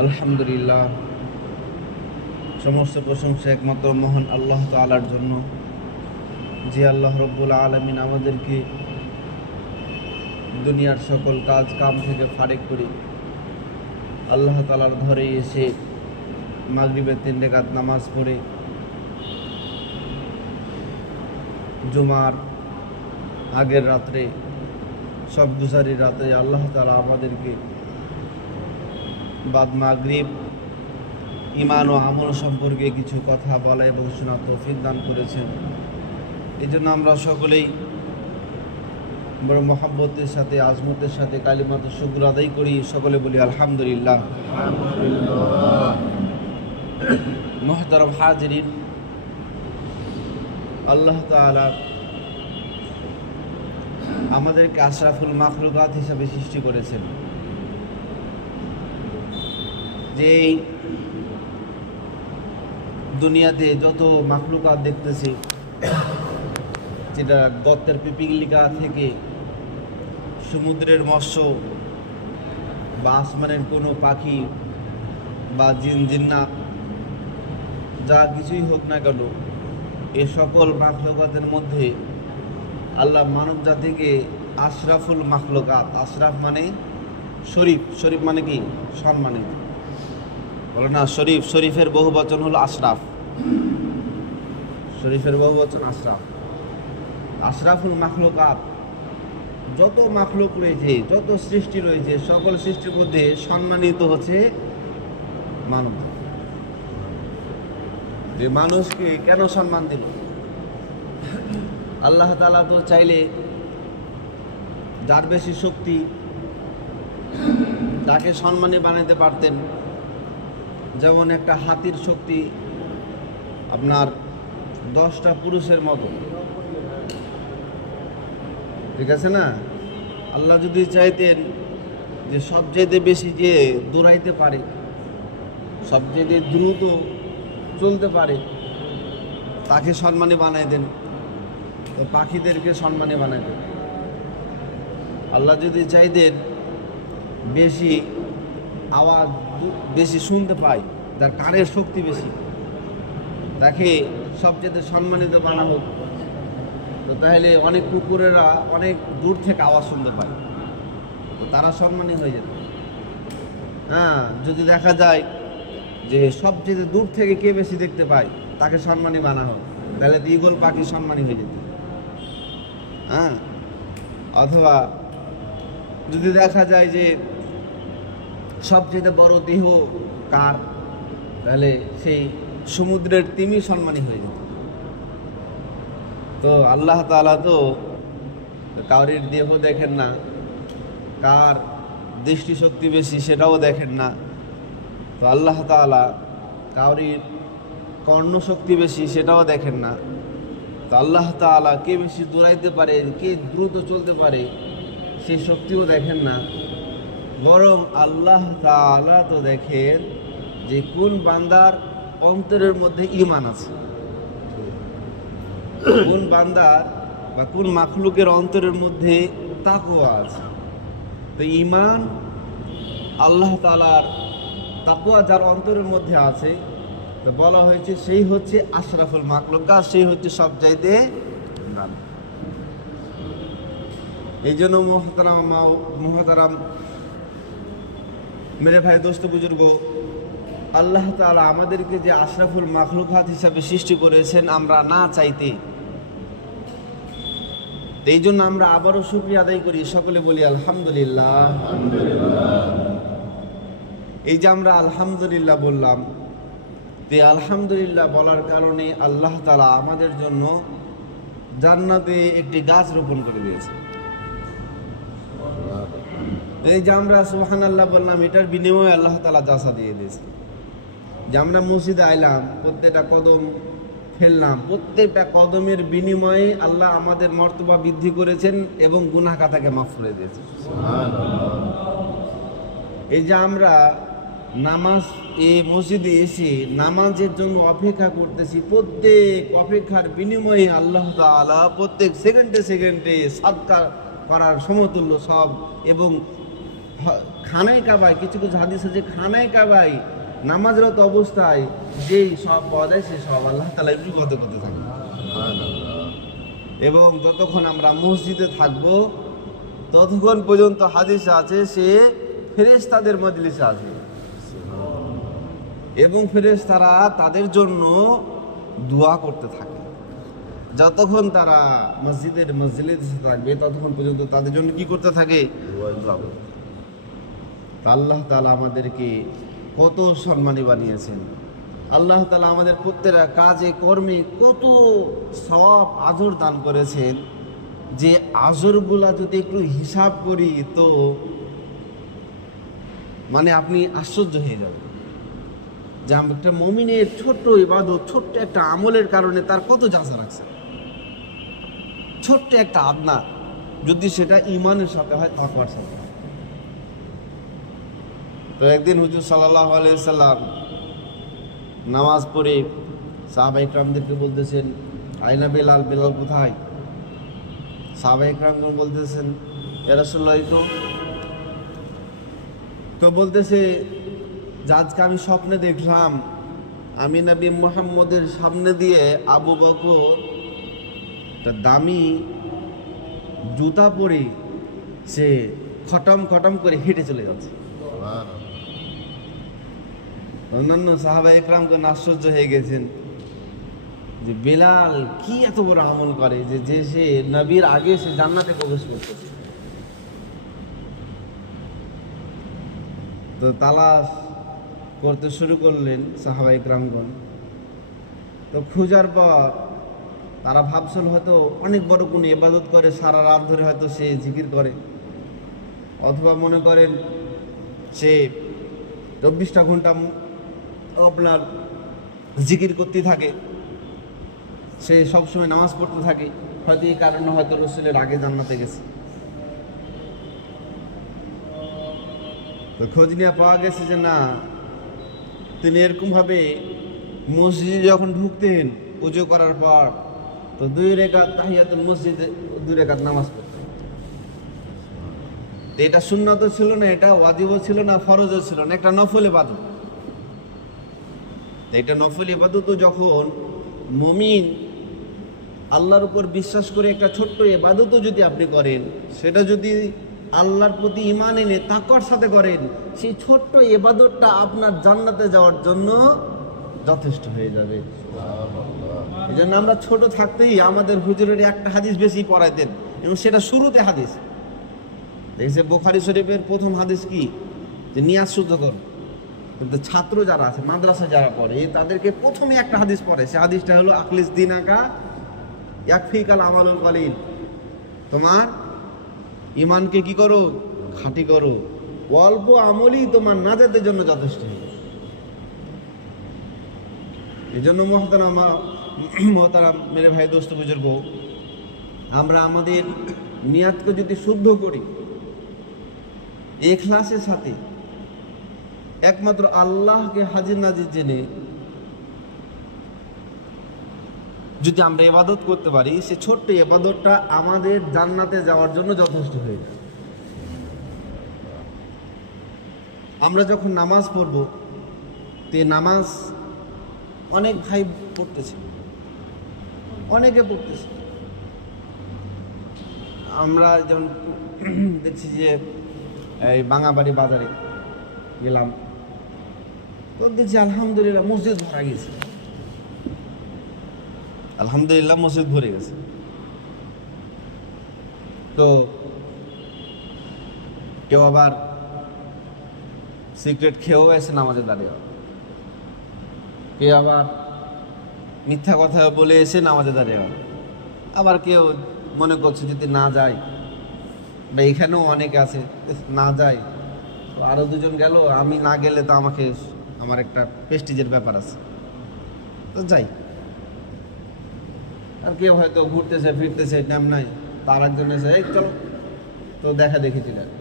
আলহামদুলিল্লাহ। সমস্ত প্রশংসা একমাত্র মহান আল্লাহ তালার জন্য। যে আল্লাহ রব্বুল আলমিন আমাদেরকে দুনিয়ার সকল কাজ কাম থেকে ফারেক করি আল্লাহ তালার ঘরে এসে মাগরিবের তিন রেখাত নামাজ পড়ে, জুমার আগের রাত্রে, সব গুজারির রাতে আল্লাহ তালা আমাদেরকে বাদ মাগরিব ইমান ও আমল সম্পর্কে কিছু কথা বলা এবং শোনা তৌফিক দান করেছেন। এই জন্য আমরা সকলেই বড় মহাব্বতের সাথে, আজমতের সাথে কালিমাত শুক্র আদায় করি। সকলে বলি, আলহামদুলিল্লাহ। মোহতারম হাজরিন, আল্লাহ আমাদেরকে আশরাফুল মাখলুকাত হিসাবে সৃষ্টি করেছেন। যে এই দুনিয়াতে যত মাখলুকাত দেখতেছি, যেটা গর্তের পিপিলিকা থেকে সমুদ্রের মৎস্য বা আসমানের কোনো পাখি বা জিন জিন্নাত যা কিছুই হোক না কেন, এ সকল মাখলুকাতের মধ্যে আল্লাহ মানব জাতিকে আশরাফুল মাখলুকাত, আশরাফ মানে শরীফ শরীফ মানে কি? সম্মানিত। বলে না, শরীফ, শরীফের বহু বচন হলো আশরাফ। শরীফের বহু বচন আশরাফ। আশরাফুল মাখলুকাত, যত মাখলুক রয়েছে, যত সৃষ্টি রয়েছে, সকল সৃষ্টির মধ্যে সম্মানিত হচ্ছে মানব। যে মানুষকে কেন সম্মান দিল? আল্লাহ তালা তো চাইলে যার বেশি শক্তি, তাকে সম্মানী বানাতে পারতেন। যেমন একটা হাতির শক্তি আপনার দশটা পুরুষের মতো। ঠিক আছে না? আল্লাহ যদি চাইতেন যে সবচেয়ে বেশি যে দৌড়াইতে পারে সবচেয়ে দ্রুত চলতে পারে, তাকে সম্মানে বানাই দেন। তো পাখিদেরকে সম্মানে বানাই দেন। আল্লাহ যদি চাইতেন বেশি আওয়াজ বেশি শুনতে পায়, তার কানের শক্তি বেশি। তাকে সবচেয়ে সম্মানিত বানা হোক তো তাহলে অনেক কুকুরেরা অনেক দূর থেকে আওয়াজ শুনতে পায়। তো তারা সম্মানী হয়ে যেত। হ্যাঁ যদি দেখা যায় যে সবচেয়ে দূর থেকে কে বেশি দেখতে পায়, তাকে সম্মানী বানা হোক তাহলে ইগল পাখি সম্মানী হয়ে যেত। হ্যাঁ অথবা যদি দেখা যায় যে সবচেয়ে বড় দেহ কার? তাহলে সেই সমুদ্রের তিমি সম্মানী হয়ে যেত। তো আল্লাহ তাআলা তো কাউরির দেহ দেখেন না, কার দৃষ্টিশক্তি বেশি সেটাও দেখেন না। তো আল্লাহ তাআলা কাউরির কর্ণশক্তি বেশি সেটাও দেখেন না। তো আল্লাহ তাআলা কে বেশি দৌড়াইতে পারে, কে দ্রুত চলতে পারে, সেই শক্তিও দেখেন না। বরং আল্লাহ তালা তো দেখেন যে কোন বান্দার অন্তরের মধ্যে ইমান আছে কোন বান্দার বা কোন মাখলুকের অন্তরের মধ্যে তাকওয়া আছে তো ইমান আল্লাহ তালার তাকওয়া যার অন্তরের মধ্যে আছে, তো বলা হয়েছে সেই হচ্ছে আশরাফুল মাকলুকা সেই হচ্ছে সব চাইতে। এই জন্য মহতারাম মহতারাম মেরে ভাই, দোস্ত বুজুর্গ, আল্লাহ তালা আমাদেরকে যে আশরাফুল মাখলুকাত হিসাবে সৃষ্টি করেছেন, আমরা না চাইতে। এই জন্য আমরা আবারও শুক্রিয়া আদায় করি। সকলে বলি আলহামদুলিল্লাহ। এই যে আমরা আলহামদুলিল্লাহ বললাম এই আলহামদুলিল্লাহ বলার কারণে আল্লাহ তালা আমাদের জন্য জান্নাতে একটি গাছ রোপণ করে দিয়েছে এই যে আমরা সুহান আল্লাহ বললাম, এটার বিনিময়ে আল্লাহ তালা জাসা দিয়ে দিয়েছে। যে আমরা মসজিদে আইলাম, প্রত্যেকটা কদম ফেললাম, প্রত্যেকটা কদমের বিনিময়ে আল্লাহ আমাদের মর্তবা বৃদ্ধি করেছেন এবং গুনাহ খাতাকে মাফ করে দিয়েছেন। এই যে আমরা নামাজ এ মসজিদে এসে নামাজের জন্য অপেক্ষা করতেছি, প্রত্যেক অপেক্ষার বিনিময়ে আল্লাহ তাআলা প্রত্যেক সেকেন্ডে সেকেন্ডে সাদকা করার সমতুল্য সব এবং খানায় কাবায় কিছু কিছু হাদিস আছে খানায় কাবায় নামাজরত অবস্থায় যেই সব পাওয়া যায় সেই সব আল্লাহ তালা কত করতে থাকে এবং যতক্ষণ আমরা মসজিদে থাকব ততক্ষণ পর্যন্ত হাদিস আছে সে ফেরেস তাদের মজলিসে আছে। এবং ফেরেস তারা তাদের জন্য দোয়া করতে থাকে। যতক্ষণ তারা মসজিদের মসজিদে থাকবে ততক্ষণ পর্যন্ত তাদের জন্য কি করতে থাকে? দোয়া করতে। আল্লাহ তালা আমাদেরকে কত সম্মানী বানিয়েছেন। আল্লাহ তালা আমাদের প্রত্যেকটা কাজে, কর্মে কত সব আজর দান করেছেন। যে আজরগুলা যদি একটু হিসাব করি তো মানে আপনি আশ্চর্য হয়ে যাবেন। যে একটা মমিনের ছোট্ট ইবাদত, ছোট্ট একটা আমলের কারণে তার কত যাচা রাখছে ছোট্ট একটা আদনা, যদি সেটা ইমানের সাথে হয় তাকওয়ার সাথে। তো একদিন হুজুর সাল্লাহ আলাইসাল্লাম নামাজ পড়ে সাহাবা ইকরামদেরকে বলতেছেন আয়না বেলাল বেলাল কোথায়? সাহাবা ইকরামগণ বলতেছেন এরাসল্লাহ তো। তো বলতেছে আজকে আমি স্বপ্নে দেখলাম, আমি নবী মোহাম্মদের সামনে দিয়ে আবু বকর একটা দামি জুতা পরে সে খটম খটম করে হেঁটে চলে যাচ্ছে। অন্যান্য সাহাবা ইকরামগণ আশ্চর্য হয়ে গেছেন যে বেলাল কি এত বড় আমল করে যে যে সে নবীর আগে সে জান্নাতে প্রবেশ করতেছে তো তালাশ করতে শুরু করলেন সাহাবা ইকরামগণ। তো খোঁজার পর তারা ভাবছিল হয়তো অনেক বড় কোনো ইবাদত করে, সারা রাত ধরে হয়তো সে জিকির করে। অথবা মনে করেন সে চব্বিশটা ঘণ্টা আপনার জিকির করতে থাকে। সে সবসময় নামাজ পড়তে থাকে। হয়তো এই কারণে হয়তো রসুলের আগে জান্নাতে গেছে। তো খোঁজ নিয়ে পাওয়া গেছে যে না, তিনি এরকমভাবে মসজিদে যখন ঢুকতেন পুজো করার পর, তো দুই রেখাত তাহিয়াতুল মসজিদে দুই রেখাত নামাজ পড়তেন। এটা সুন্নত ছিল না, এটা ওয়াজিবও ছিল না, ফরজও ছিল না, একটা নফল ইবাদত তো এটা নফল ইবাদত যখন মমিন আল্লাহর উপর বিশ্বাস করে একটা ছোট্ট এবাদতও যদি আপনি করেন সেটা যদি আল্লাহর প্রতি ইমান এনে তাকর সাথে করেন সেই ছোট্ট এবাদতটা আপনার জান্নাতে যাওয়ার জন্য যথেষ্ট হয়ে যাবে। এই জন্য আমরা ছোট থাকতেই আমাদের হুজুরের একটা হাদিস বেশি পড়াইতেন এবং সেটা শুরুতে হাদিস। দেখছে বোখারি শরীফের প্রথম হাদিস কি? যে নিয়াজ শুদ্ধ কর কিন্তু ছাত্র যারা আছে, মাদ্রাসা যারা পড়ে, তাদেরকে প্রথমে একটা হাদিস পড়ে। সে হাদিসটা হলো, আখলিস দিন আঁকা ইয়াকফিকাল আমালুল কালিল। তোমার ইমানকে কি করো? খাঁটি করো। অল্প আমলই তোমার নাজাতের জন্য যথেষ্ট। এই জন্য মহতারাম মহতারাম মেরে ভাই, দোস্ত, বুজুর্গ, আমরা আমাদের নিয়াতকে যদি শুদ্ধ করি, এখলাসের সাথে একমাত্র আল্লাহকে হাজির নাজির জেনে যদি আমরা এবাদত করতে পারি, সে ছোট্ট এবাদতটা আমাদের জান্নাতে যাওয়ার জন্য যথেষ্ট হয়ে যায়। আমরা যখন নামাজ পড়ব, তে নামাজ অনেক ভাই পড়তেছে। অনেকে পড়তেছে। আমরা যেমন দেখছি যে, এই বাঙাবাড়ি বাজারে গেলাম দেখছি আলহামদুলিল্লাহ মসজিদ ভরা গেছে। আলহামদুলিল্লাহ মসজিদ ভরে গেছে। তো কেউ আবার সিগারেট খেয়েও এসে নামাজে দাঁড়িয়ে কেউ আবার মিথ্যা কথা বলে এসে নামাজে দাঁড়িয়ে আবার কেউ মনে করছে যদি না যায়, বা এখানেও অনেকে আছে, না যায় আরও দুজন গেল, আমি না গেলে তো আমাকে আমার একটা প্রেস্টিজের ব্যাপার আছে। তো যাই। আর কেউ হয়তো ঘুরতেছে, ফিরতেছে টাইম নাই। তার একজন এসে, এই, চলো। তো দেখা দেখি চলে আসবে।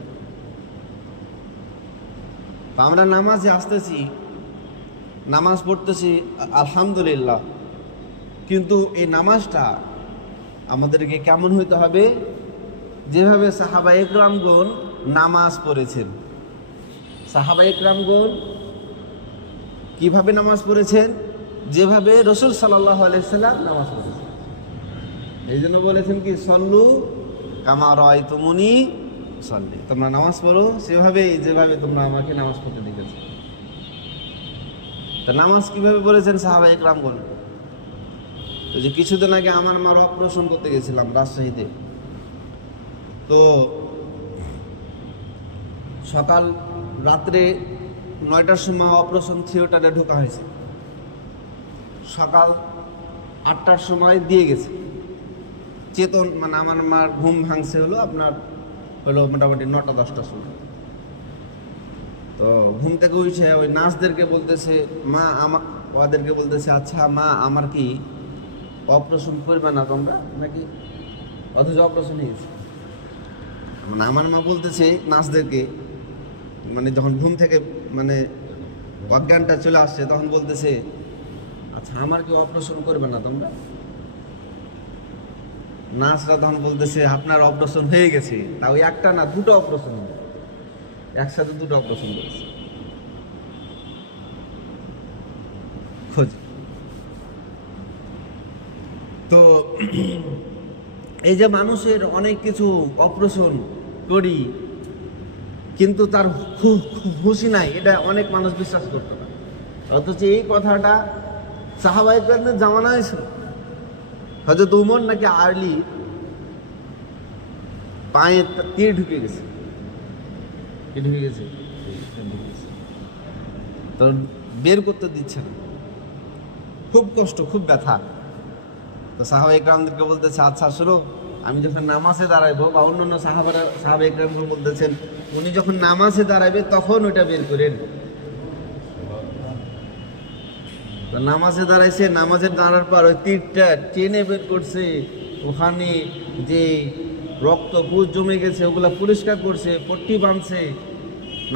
তো আমরা নামাজে আসতেছি, নামাজ পড়তেছি, আলহামদুলিল্লাহ। কিন্তু এই নামাজটা আমাদেরকে কেমন হইতে হবে? যেভাবে সাহাবা একরামগণ নামাজ পড়েছেন। সাহাবা ইকরামগণ কীভাবে নামাজ পড়েছেন? যেভাবে রসুল সাল্লাহ আলাইসাল্লাম নামাজ পড়েছেন। এই জন্য বলেছেন কি, সল্লু কামা রয় তুমুনি সল্লি তোমরা নামাজ পড়ো সেভাবেই, যেভাবে তোমরা আমাকে নামাজ পড়তে দেখেছ। তা নামাজ কীভাবে পড়েছেন সাহাবা ইকরামগণ ওই যে কিছুদিন আগে আমার মা মার অপারেশন করতে গেছিলাম রাজশাহীতে। তো সকাল রাত্রে নয়টার সময় অপারেশন থিয়েটারে ঢোকা হয়েছে। সকাল আটটার সময় দিয়ে গেছে। চেতন মানে আমার মার ঘুম ভাঙছে হলো আপনার হলো মোটামুটি নটা, দশটার সময়। তো ঘুম থেকে উঠে ওই নার্সদেরকে বলতেছে, মা, আমা ওদেরকে বলতেছে আচ্ছা মা, আমার কি অপারেশন করবে না তোমরা? নাকি অথচ অপারেশন হয়ে গেছে? মানে আমার মা বলতেছে নার্সদেরকে মানে যখন ঘুম থেকে মানে অজ্ঞানটা চলে আসছে, তখন বলতেছে আচ্ছা আমার কেউ অপারেশন করবে না তোমরা? নার্সরা তখন বলতেছে, আপনার অপারেশন হয়ে গেছে। তাও একটা না দুটো অপারেশন হবে? একসাথে দুটো অপারেশন করেছে। খোঁজ। তো এই যে মানুষের অনেক কিছু অপারেশন করি কিন্তু তার হু- নাই। এটা অনেক মানুষ বিশ্বাস করতো না। অথচ এই কথাটা সাহাবাহিকদের জামানায় ছিল হজরত উমর নাকি আর্লি পায়ে তীর ঢুকে গেছে। ঢুকে গেছে তীর ঢুকে গেছে। তো বের করতে দিচ্ছে না। খুব কষ্ট খুব ব্যথা। তো সাহাবা ইকরামদেরকে বলতেছে আচ্ছা শোনো আমি যখন নামাজে দাঁড়াইবো বা অন্য অন্য সাহাবারা সাহাবা ইকরামকে বলতেছেন উনি যখন নামাজে দাঁড়াইবে তখন ওটা বের করেন। নামাজে দাঁড়াইছে নামাজের দাঁড়ার পর ওই তীরটা টেনে বের করছে, ওখানে যে রক্ত পুষ জমে গেছে, ওগুলা পরিষ্কার করছে, পট্টি বাঁধছে।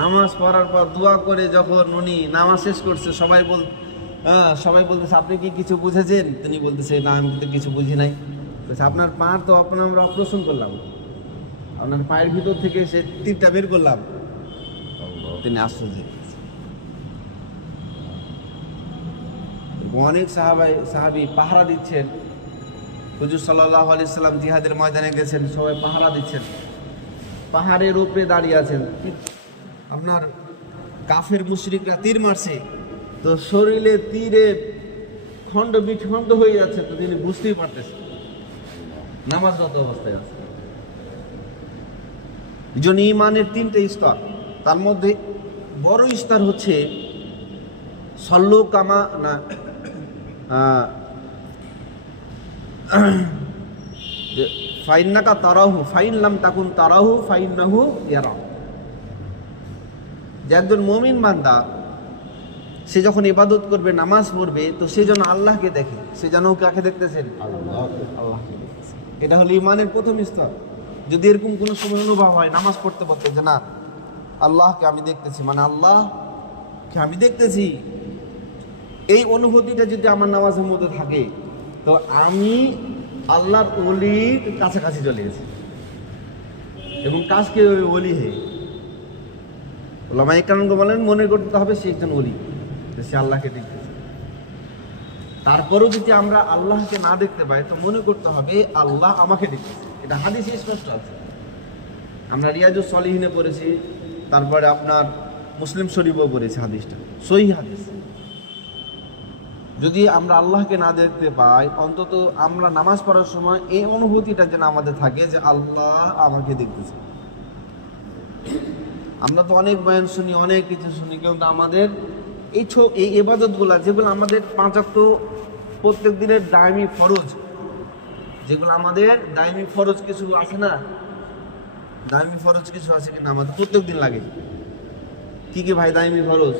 নামাজ পড়ার পর দোয়া করে যখন উনি নামাজ শেষ করছে, সবাই বল সবাই বলতেছে, আপনি কি কিছু বুঝেছেন? তিনি বলতেছে, না, আমি তো কিছু বুঝি নাই। বলছে আপনার পার তো আপনার আমরা অপারেশন করলাম। আপনার পায়ের ভিতর থেকে সে তীরটা বের করলাম। তিনি আশ্চর্য। অনেক সাহাবাই সাহাবি পাহারা দিচ্ছেন। হুজুর সাল্লাহ আলি সাল্লাম জিহাদের ময়দানে গেছেন সবাই পাহারা দিচ্ছেন। পাহাড়ের উপরে দাঁড়িয়ে আছেন। আপনার কাফের মুশরিকরা তীর মারছে। তো শরীরে তীরে খণ্ড বিখণ্ড হয়ে যাচ্ছে তো তিনি বুঝতেই পারতেছেন। নামাজরত অবস্থায় আছে। এই ইমানের তিনটে স্তর তার মধ্যে বড় স্তর হচ্ছে সল্লো কামা না ফাইন্নাকা তারাহু ফাইন লাম তাকুন তারাহু ফাইন্নাহু ইয়ারাহু যে একজন মমিন বান্দা সে যখন ইবাদত করবে নামাজ পড়বে তো সে যেন আল্লাহকে দেখে সে যেন কাকে দেখতেছেন? আল্লাহকে। দেখতেছে এটা হলো ইমানের প্রথম স্তর। যদি এরকম কোনো সময় অনুভব হয়, নামাজ পড়তে পড়তে যে না, আল্লাহকে আমি দেখতেছি মানে আল্লাহকে আমি দেখতেছি, এই অনুভূতিটা যদি আমার নামাজের মধ্যে থাকে, তো আমি আল্লাহর অলির কাছাকাছি চলে গেছি। এবং কাজকে ওই অলি হে? ওলামাই কারণ বলেন, মনে করতে হবে সে একজন অলি সে আল্লাহকে দেখতেছে। তারপরেও যদি আমরা আল্লাহকে না দেখতে পাই, তো মনে করতে হবে আল্লাহ আমাকে দেখতেছে এটা হাদিসে স্পষ্ট আছে। আমরা রিয়াজুস সলিহিনে পড়েছি, তারপরে আপনার মুসলিম শরীফও পড়েছি হাদিসটা। সহি হাদিস। যদি আমরা আল্লাহকে না দেখতে পাই, অন্তত আমরা নামাজ পড়ার সময় এই অনুভূতিটা যেন আমাদের থাকে যে আল্লাহ আমাকে দেখতেছে। আমরা তো অনেক বয়ান শুনি, অনেক কিছু শুনি, কিন্তু আমাদের এই ছো এই এবাদতগুলা যেগুলো আমাদের পাঁচাক্ত প্রত্যেক দিনের দায়মি ফরজ যেগুলো আমাদের দায়মি ফরজ কিছু আছে না? দায়মি ফরজ কিছু আছে কিনা আমাদের প্রত্যেক দিন লাগে। কি কি ভাই দায়মি ফরজ?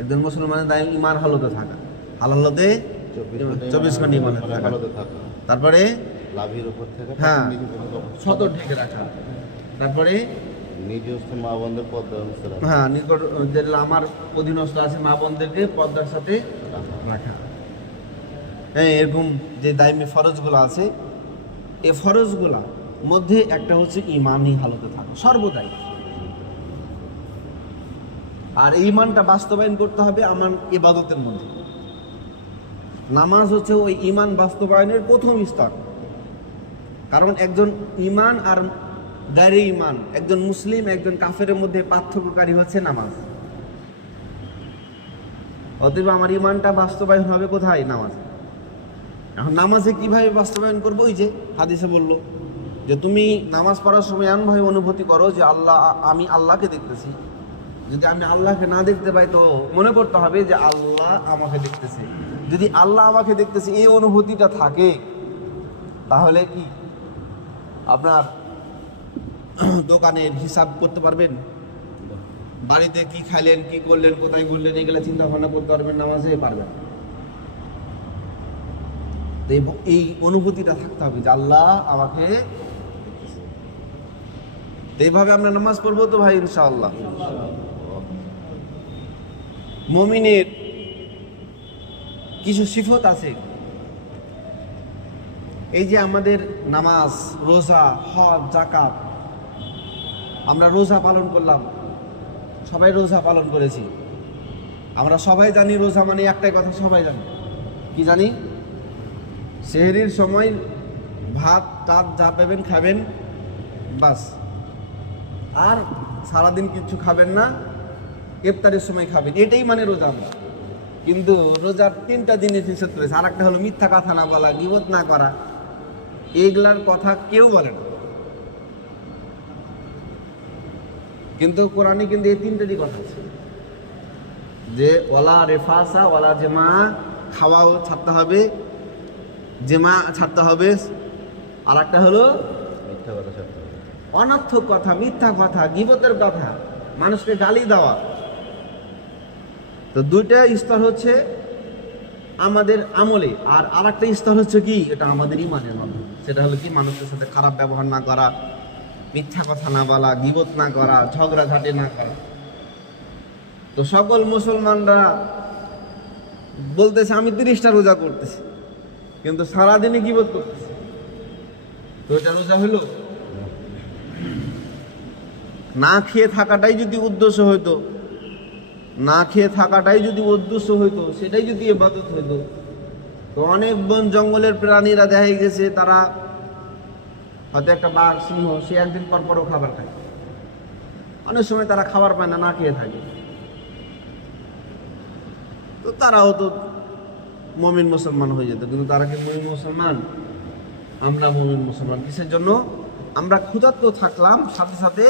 একজন মুসলমানের দায়মি ইমান হালতে থাকা। হালালতে চব্বিশ ঘণ্টা ইমানে থাকা। তারপরে লাভের উপর থেকে হ্যাঁ। উপর ঢেকে রাখা। তারপরে নিজস্ব মা বন্ধের পদ্মা অনুসারে হ্যাঁ নিকট যে আমার অধীনস্থ আছে মা বোনদেরকে পর্দার সাথে রাখা। হ্যাঁ এরকম যে দায়মি ফরজগুলো আছে এই ফরজগুলা মধ্যে একটা হচ্ছে ইমানই হালতে থাকা, সর্বদাই। আর ইমানটা বাস্তবায়ন করতে হবে আমার ইবাদতের মধ্যে। নামাজ হচ্ছে ওই ইমান বাস্তবায়নের প্রথম স্তর। কারণ একজন ইমান আর গায়ে ইমান একজন মুসলিম, একজন কাফের মধ্যে পার্থক্যকারী হচ্ছে নামাজ। অতএব আমার ইমানটা বাস্তবায়ন হবে কোথায়? নামাজ। এখন নামাজে কীভাবে বাস্তবায়ন করব? ওই যে হাদিসে বলল যে, তুমি নামাজ পড়ার সময় এমনভাবে অনুভূতি করো যে, আল্লাহ, আমি আল্লাহকে দেখতেছি। যদি আমি আল্লাহকে না দেখতে পাই, তো মনে করতে হবে যে, আল্লাহ আমাকে দেখতেছে। যদি আল্লাহ আমাকে দেখতেছে, এই অনুভূতিটা থাকে, তাহলে কি? আপনার দোকানের হিসাব করতে পারবেন। বাড়িতে কি খাইলেন, কি করলেন, কোথায় ঘুরলেন এগুলো চিন্তা ভাবনা করতে পারবেন, নামাজে পারবেন। এই- অনুভূতিটা থাকতে হবে যে আল্লাহ আমাকে এইভাবে আমরা নামাজ পড়ব তো ভাই, ইনশাআল্লাহ। মমিনের কিছু সিফত আছে। এই যে আমাদের নামাজ, রোজা, হজ জাকাত আমরা রোজা পালন করলাম। সবাই রোজা পালন করেছি। আমরা সবাই জানি রোজা মানে একটাই কথা, সবাই জানি। কি জানি? সেহরির সময় ভাত টাত যা পাবেন খাবেন, বাস। আর সারাদিন কিছু খাবেন না, ইফতারের সময় খাবেন। এটাই মানে রোজা আমরা। কিন্তু রোজার তিনটা জিনিস নিষেধ করেছে। আর একটা হলো মিথ্যা কথা না বলা, গিবত না করা। এইগুলার কথা কেউ বলে না। কিন্তু কোরআনে কিন্তু এই তিনটেরই কথা আছে। যে ওলা রেফাসা ওলা জেমা খাওয়াও ছাড়তে হবে জেমা ছাড়তে হবে। আর একটা হলো মিথ্যা কথা অনর্থক কথা মিথ্যা কথা গিবতের কথা মানুষকে গালি দেওয়া। তো দুইটা স্তর হচ্ছে আমাদের আমলে আর আরেকটা স্তর হচ্ছে কি? এটা আমাদের ইমানের মাধ্যমে সেটা হলো কি? মানুষের সাথে খারাপ ব্যবহার না করা মিথ্যা কথা না বলা, গিবত না করা ঝগড়াঝাটি না করা। তো সকল মুসলমানরা বলতেছে, আমি তিরিশটা রোজা করতেছি, কিন্তু সারাদিনে গিবত করতেছে। তো এটা রোজা হলো না খেয়ে থাকাটাই যদি উদ্দেশ্য হইতো, না খেয়ে থাকাটাই যদি উদ্দেশ্য হইতো, সেটাই যদি এবাদত হইতো, তো অনেক বন জঙ্গলের প্রাণীরা দেখা গেছে, তারা হয়তো একটা বাঘ, সিংহ, সে একদিন পর পরও খাবার খায়। অনেক সময় তারা খাবার পায় না না খেয়ে থাকে। তো তারাও তো মমিন মুসলমান হয়ে যেত, কিন্তু তারা কি মমিন মুসলমান? আমরা মমিন মুসলমান। কিসের জন্য? আমরা ক্ষুধার্ত থাকলাম, সাথে সাথে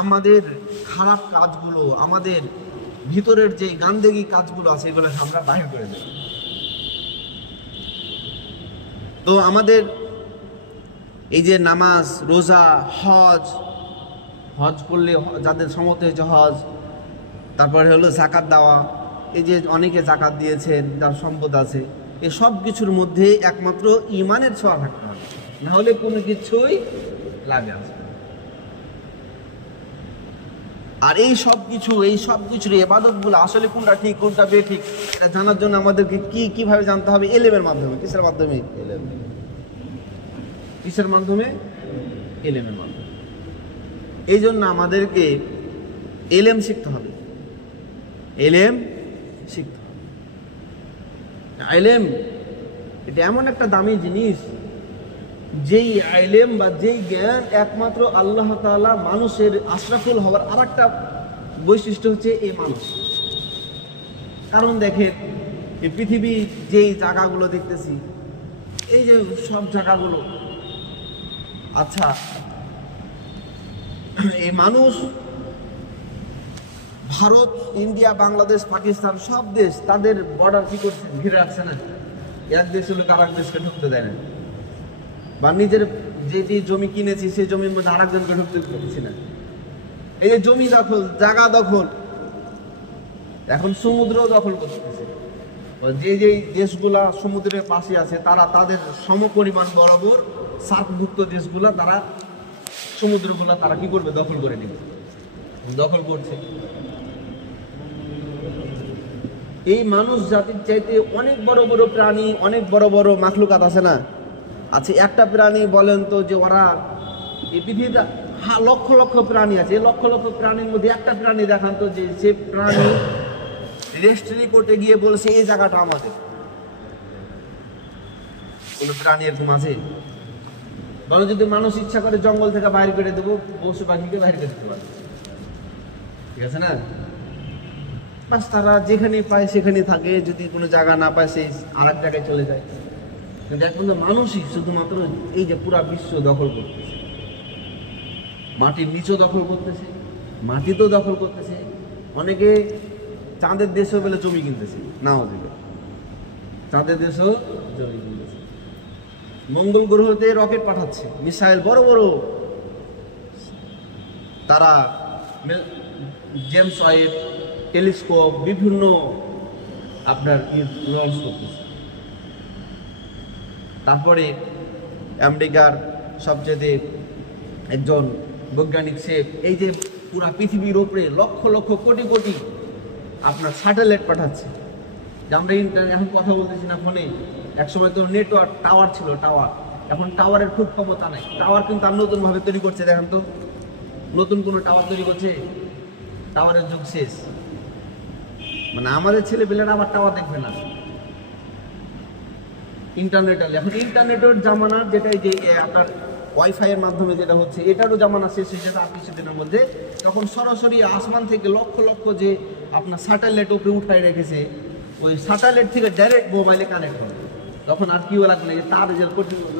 আমাদের খারাপ কাজগুলো, আমাদের ভিতরের যে গান্দেগি কাজগুলো আছে, এগুলো আমরা বাহির করে দেব। তো আমাদের এই যে নামাজ, রোজা, হজ হজ করলে যাদের সমত হয়েছে হজ, তারপরে হলো জাকাত দেওয়া, এই যে অনেকে জাকাত দিয়েছেন যার সম্পদ আছে, এই সব কিছুর মধ্যে একমাত্র ইমানের ছোঁয়া থাকতে হবে। না হলে কোনো কিছুই লাগে আসবে আর এই সব কিছু, এই সব কিছুর এবাদতগুলো আসলে কোনটা ঠিক, কোনটা বেঠিক, এটা জানার জন্য আমাদেরকে কি, কীভাবে জানতে হবে? এলেমের মাধ্যমে, কিসের মাধ্যমে? এলেম। কিসের মাধ্যমে? এলেমের মাধ্যমে। এই জন্য আমাদেরকে এলেম শিখতে হবে। এলেম শিখতে হবে। এলেম, এটা এমন একটা দামি জিনিস, যেই আইলেম বা যেই জ্ঞান একমাত্র আল্লাহ তাআলা মানুষের আশরাফুল হওয়ার আর একটা বৈশিষ্ট্য হচ্ছে এই মানুষ। কারণ দেখেন, এই পৃথিবী যেই জায়গাগুলো দেখতেছি, এই যে সব জায়গাগুলো আচ্ছা এই মানুষ, ভারত, ইন্ডিয়া, বাংলাদেশ, পাকিস্তান, সব দেশ তাদের বর্ডার কি করছে? ঘিরে রাখছে না। এক দেশ হলে আর এক দেশকে ঢুকতে দেয় না। বা নিজের যেটি জমি কিনেছি, সেই জমির মধ্যে আর একজনকে ঢুকতে দিচ্ছি না। এই যে জমি দখল, জায়গা দখল, এখন সমুদ্র দখল করতেছে। যে যে দেশগুলা সমুদ্রের পাশে আছে, তারা তাদের সমপরিমাণ বরাবর সার্কভুক্ত দেশগুলা তারা, সমুদ্রগুলা তারা কি করবে? দখল করে নেবে। দখল করছে। এই মানুষ জাতির চাইতে অনেক বড় বড় প্রাণী, অনেক বড় বড় মাখলুকাত আছে না? আছে একটা প্রাণী বলেন তো যে ওরা এই পৃথিবীটা হা, লক্ষ লক্ষ প্রাণী আছে। এই লক্ষ লক্ষ প্রাণীর মধ্যে একটা প্রাণী দেখান তো যে সে প্রাণী রেস্ট্রি কোর্টে গিয়ে বলছে, এই জায়গাটা আমাদের। কোনো প্রাণী এরকম আছে? বলো যদি মানুষ ইচ্ছা করে জঙ্গল থেকে বাইর করে দেবো, পশু পাখিকে বাইর করে দিতে পারবে। ঠিক আছে না? বাস তারা যেখানে পায় সেখানে থাকে, যদি কোনো জায়গা না পায় সেই আর এক জায়গায় চলে যায়। কিন্তু এখন তো মানুষই শুধুমাত্র এই যে পুরা বিশ্ব দখল করতেছে। মাটির নিচও দখল করতেছে, মাটিতেও দখল করতেছে। অনেকে চাঁদের দেশেও বলে জমি কিনতেছে, নাও দিবে। চাঁদের দেশেও জমি কিনতেছে। মঙ্গল গ্রহতে রকেট পাঠাচ্ছে, মিসাইল বড় বড়। তারা জেমস ওয়েব টেলিস্কোপ, বিভিন্ন আপনার লঞ্চ করতেছে। তারপরে আমেরিকার সবচেয়ে একজন বৈজ্ঞানিক সে এই যে পুরা পৃথিবীর ওপরে লক্ষ লক্ষ কোটি কোটি আপনার স্যাটেলাইট পাঠাচ্ছে। যে আমরা ইন্টারনেট এখন কথা বলতেছি না ফোনে একসময় তো নেটওয়ার্ক টাওয়ার ছিল টাওয়ার এখন টাওয়ারের খুব ক্ষমতা নাই। টাওয়ার কিন্তু আর নতুনভাবে তৈরি করছে, দেখেন তো। নতুন কোনো টাওয়ার তৈরি করছে টাওয়ারের যুগ শেষ। মানে আমাদের ছেলে পেলেরা আবার টাওয়ার দেখবে না। ইন্টারনেট আলে এখন ইন্টারনেটের জামানা যেটা যে আপনার ওয়াইফাই এর মাধ্যমে যেটা হচ্ছে, এটারও জামানা শেষ হয়ে যাবে আর কিছুদিনের মধ্যে। তখন সরাসরি আসমান থেকে লক্ষ লক্ষ যে আপনার স্যাটেলাইট উপরে উঠায় রেখেছে, ওই স্যাটেলাইট থেকে ডাইরেক্ট মোবাইলে কানেক্ট হবে। তখন আর কিও লাগবে যে তার যে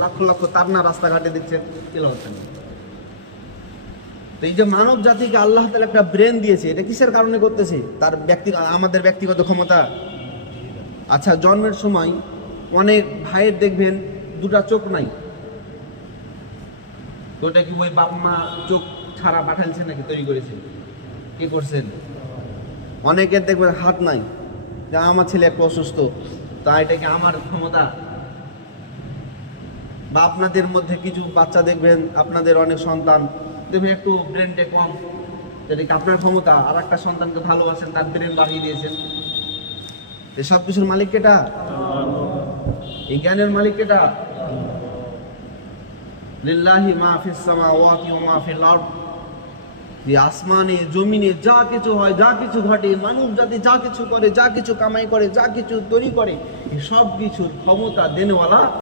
লক্ষ লক্ষ তার না রাস্তাঘাটে দেখছেন কেলা হচ্ছে না তো এই যে মানব জাতিকে আল্লাহ তাআলা একটা ব্রেন দিয়েছে, এটা কিসের কারণে করতেছে? তার ব্যক্তি, আমাদের ব্যক্তিগত ক্ষমতা। আচ্ছা জন্মের সময় অনেক ভাইয়ের দেখবেন দুটা চোখ নাই। ওটা কি ওই বাপ মা চোখ ছাড়া পাঠাইছে নাকি, তৈরি করেছেন কি করছেন? অনেকের দেখবেন হাত নাই, যে আমার ছেলে একটু অসুস্থ, তা এটা কি আমার ক্ষমতা? বা আপনাদের মধ্যে কিছু বাচ্চা দেখবেন, আপনাদের অনেক সন্তান, দেখবেন একটু ব্রেনটে কম যেটা কি আপনার ক্ষমতা? আর একটা সন্তানকে ভালোবাসেন, তার ব্রেন বাড়িয়ে দিয়েছেন। এসব কিছুর মালিক কেটা এই জ্ঞানের মালিক কেটা লিল্লাহি মা ফিস সামাওয়াতি ওয়া মা ফিল আসমানে, জমিনে যা কিছু হয়, যা কিছু ঘটে, মানুষ যাতে যা কিছু করে, যা কিছু কামাই করে, যা কিছু তৈরি করে সব কিছুর ক্ষমতা দেনেওয়ালা